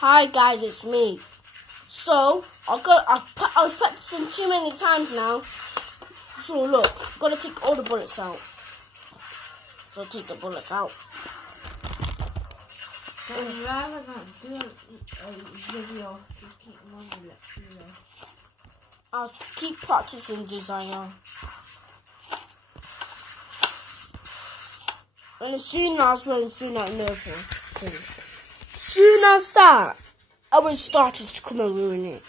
Hi guys, it's me. So I was practicing too many times now. So look, gotta take all the bullets out. So take the bullets out. I'm rather not doing a video. Just keep one video. I'll keep practicing, Josiah. And as soon as I know soon as that, I will start to come and ruin it.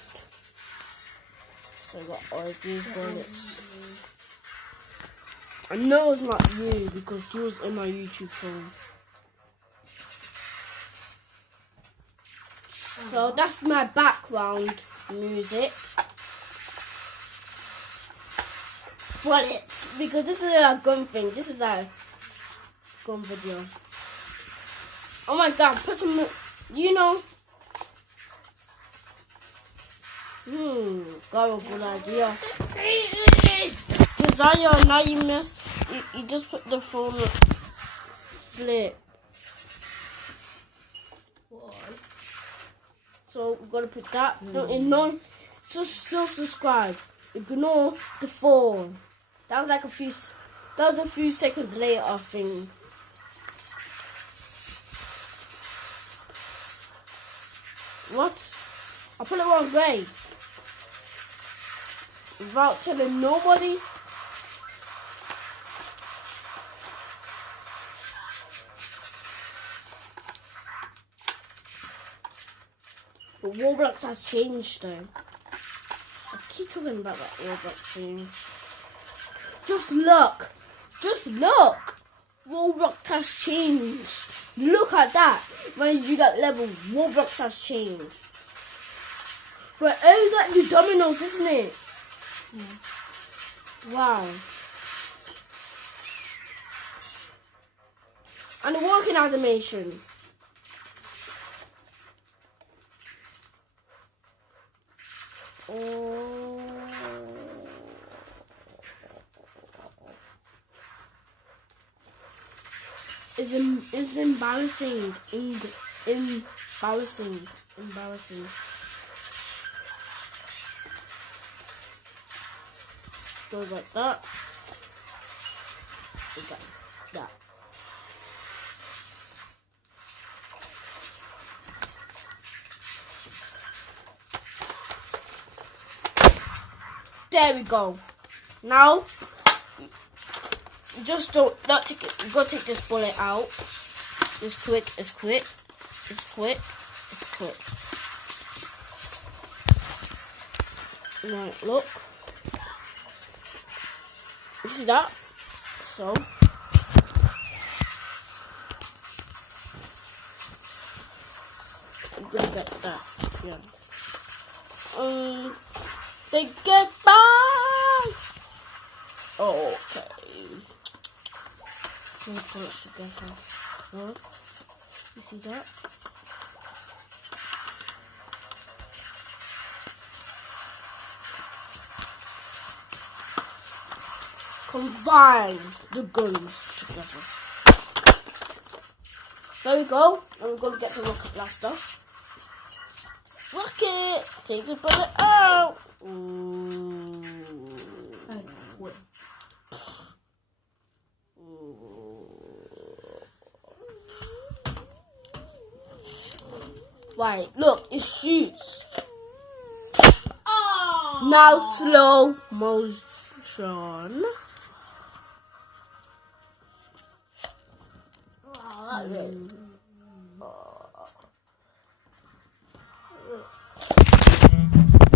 So I got all these bullets. I know it's not you because you was in my YouTube phone. So that's my background music. Bullets, because this is a gun thing. This is a gun video. Oh my god, put some, got a good idea. Josiah, now you miss. You just put the phone flip. So we're gonna put that. Don't ignore. Just still subscribe. Ignore the phone. That was like a few. That was a few seconds later, I think. What? I put it wrong way. Without telling nobody. But Roblox has changed though. I keep talking about that Roblox thing. Just look. Just look. Roblox has changed. Look at that. When you do that level, Roblox has changed. For it's like the dominoes, isn't it? Wow. And the walking animation. Oh. It's embarrassing. Embarrassing. Go like that. Like that. There we go. Now, just don't take it. You gotta take this bullet out. It's quick. Now look. You see that? So. I'm gonna get that. Yeah. Say goodbye. Oh, okay. Let me put it together. Look. You see that? Combine the guns together. There we go. And we're going to get the rocket blaster. Rocket! Take the bullet out! Ooh. Right, look, it shoots. Oh. Now slow motion.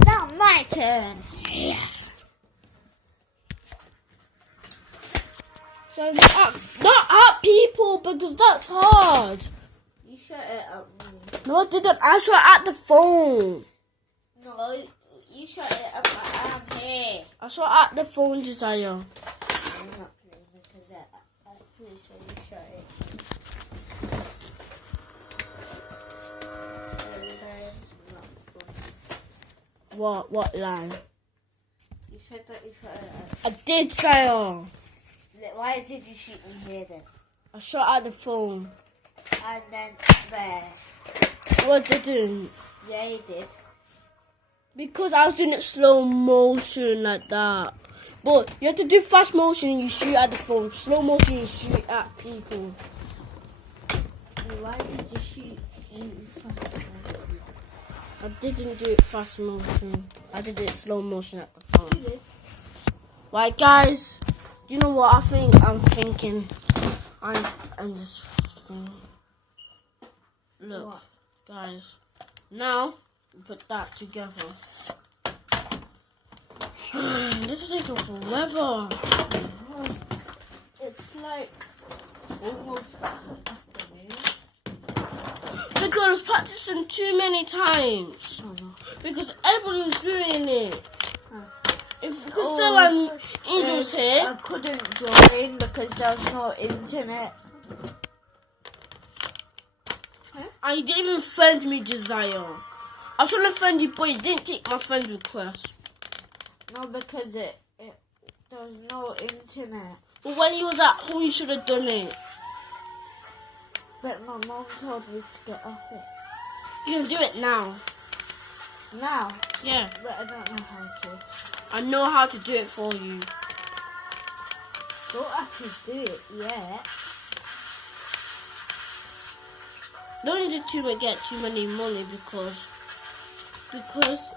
Now my turn. Yeah. So not at people because that's hard. You shot it at me. No, I didn't. I shot at the phone. No, you shot it at my arm here. I shot at the phone, Josiah. I'm not playing because I actually saw you shot it. What line? You said that you shot it I did, Josiah. Why did you shoot me here then? I shot at the phone. And then there. Well, I didn't. Yeah, you did. Because I was doing it slow motion like that. But you have to do fast motion and you shoot at the phone. Slow motion you shoot at people. Why did you shoot in fast motion? I didn't do it fast motion. I did it slow motion at the phone. You did. Right, guys. Do you know what I think? I'm thinking. I'm just thinking. Look, What? guys. Now we put that together. This is taking forever. It's like almost afternoon. Because I was practicing too many times. Oh, no. Because everybody was doing it. Because Oh, still Angel's here. I couldn't join because there was no internet. And you didn't even friend me, Josiah. I was trying to friend you, but you didn't take my friend request. No, because there was no internet. But when you was at home, you should have done it. But my mom told me to get off it. You can do it now. Now, Yeah, but I don't know how to. I know how to do it for you. Don't have to do it yet. Don't need to get too many money because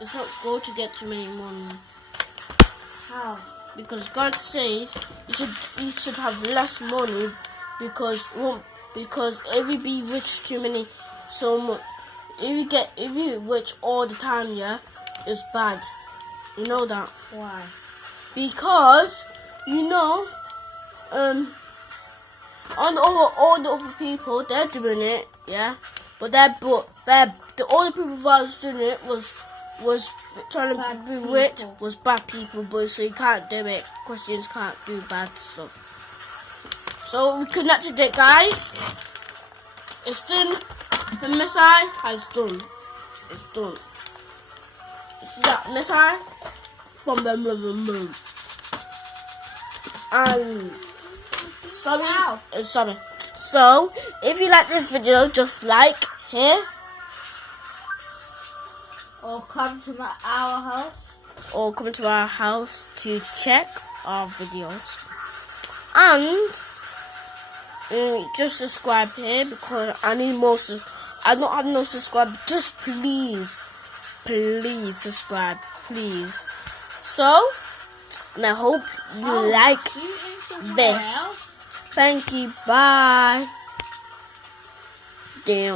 it's not good to get too many money. How? Because God says you should have less money because if you be rich too many so much, if you rich all the time, yeah, it's bad. You know that. Why? Because all the other people, they're doing it, yeah, but the other people that was doing it was trying to Bad be people. rich, was bad people, but so you can't do it. Christians can't do bad stuff. So we connected it, guys. It's done. The missile has done. It's done. You see that missile? Boom, boom, boom, boom, boom. And sorry. Wow. Sorry. So, if you like this video, just like here Or come to our house. or come to our house to check our videos. And just subscribe here because I need more. I don't have no subscribe. Just please subscribe, please. So, and I hope you like this. Thank you. Bye. Damn.